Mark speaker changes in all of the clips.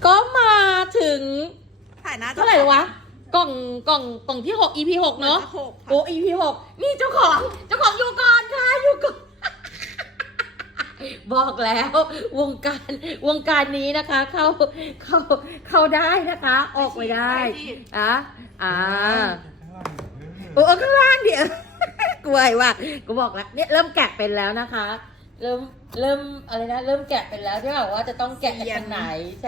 Speaker 1: ก็มาถึง
Speaker 2: ถ่ายหน้า
Speaker 1: เท่าไหร่แล้ววะกล่องที่6 EP 6เนอะ
Speaker 2: 6
Speaker 1: โอ้ EP 6นี่เจ้าของอยู่ก่อนค่ะอยู่ก่อน บอกแล้ววงการนี้นะคะ เข้าได้นะคะ ออกไม่ได้โอ้ข้างล่างเดี๋ยว กลัวว่ะกูบอกแล้วเนี่ยเริ่มแกะเป็นแล้วนะคะ เริ่มอะไรนะเริ่มแกะเป็นแล้วที่บอกว่าจะต้องแกะจากไหนใช่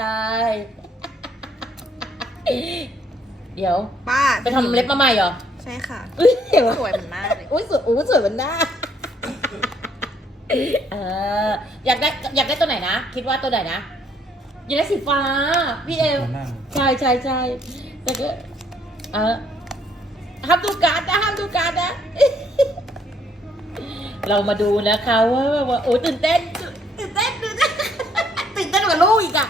Speaker 1: เดี๋ยว
Speaker 2: ป้า
Speaker 1: ไปทำเล็บมาใหม่เหรอ
Speaker 2: ใช่ค่ะ
Speaker 1: เดี๋ยว
Speaker 2: สวยเหมือนหน้าเลย
Speaker 1: อุ้ยสวยเหมือนหน้าอยากได้ตัวไหนนะคิดว่าตัวไหนนะอยากได้สีฟ้าพี่เอมใช่แต่ก็ห้ามดูการ์ดนะ เรามาดูนะคะว่าโอ้ตื่นเต้นกว่าลูกอีกอ่ะ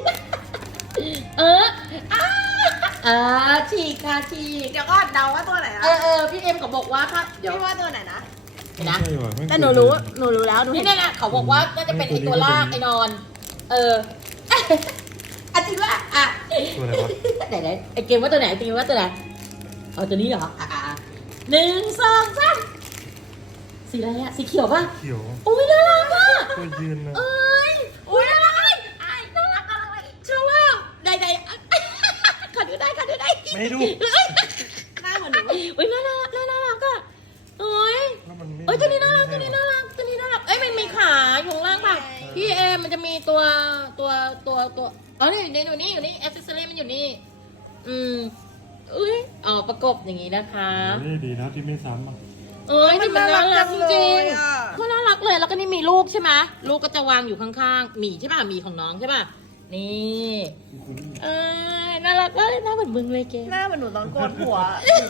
Speaker 1: ฉีกค่ะฉีก
Speaker 2: เดี๋ยวก่อนเดาว่าตัวไหนอะ
Speaker 1: พี่เอ็มเขาบอกว่าค่ะเดี๋ยว
Speaker 2: พี่ว่าตัวไหนนะ
Speaker 1: นะ
Speaker 2: แต่หนูรู้แล้วหนู
Speaker 1: นี่แน่ๆเขาบอกว่าน่าจะเป็นไอตัวล่างไอนอนจริงว่า
Speaker 3: ตัวอะไรวะ
Speaker 1: ไหนไอเกมว่าตัวไหนเอาตัวนี้เหรอ1 2 3สีอะไรอะสีเขียวป่ะ
Speaker 3: เขียว
Speaker 1: อุ้ยน่ารักอะ
Speaker 3: ตัวยืนนะ
Speaker 1: อุ้ยน่ารักชอบว่าใดขอดูได้
Speaker 3: ไม่ให้ดู
Speaker 2: หน้าเหมือนหนู
Speaker 1: อุ้ยน่ารักอะโอ้ย
Speaker 3: แล้วมันไม่
Speaker 1: ตัวนี้น่ารักมันมีขาอยู่ข้างล่างป่ะพี่เอมันจะมีตัวนี่อยู่นี่แอคเซสซอรี่มันอยู่นี่ประกบอย่างนี้นะคะ
Speaker 3: นี่ดีนะที่ไม่ซ้ำอ่ะ
Speaker 1: นี่มันน่ารักจริง
Speaker 2: อ่ะ
Speaker 1: ๆเขาน่ารักเลยแล้วก็นี่มีลูกใช่ไหมลูกก็จะวางอยู่ข้างๆหมีใช่ป่ะหมีของน้องใช่ป่ะนี่น่ารักมากเลยหน้าเหมือนมึงเลยเกม
Speaker 2: หน้าเหมือนหนูตอนโกนหัว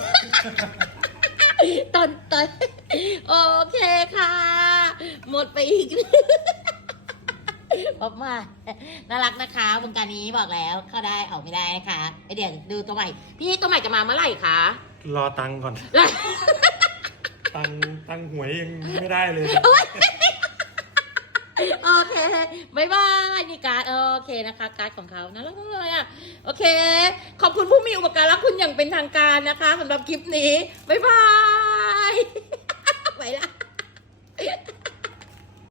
Speaker 1: ตอนโอเคค่ะ หมดไปอีกป๊อปมาน่ารักนะคะวงการนี้บอกแล้วเข้าได้ออกไม่ได้นะคะเดี๋ยวดูตัวใหม่พี่ตัวใหม่จะมาเมื่อไหร่คะ
Speaker 3: รอตังค์ก่อน ตังค์หวยยังไม่ได้เลย
Speaker 1: โอเคบ๊ายบายนี่การ์ดโอเคนะคะการ์ดของเขาน่ารักมากเลยอ่ะโอเคขอบคุณผู้มีอุปการะคุณอย่างเป็นทางการนะคะสำหรับคลิปนี้บ๊ายบายไปละ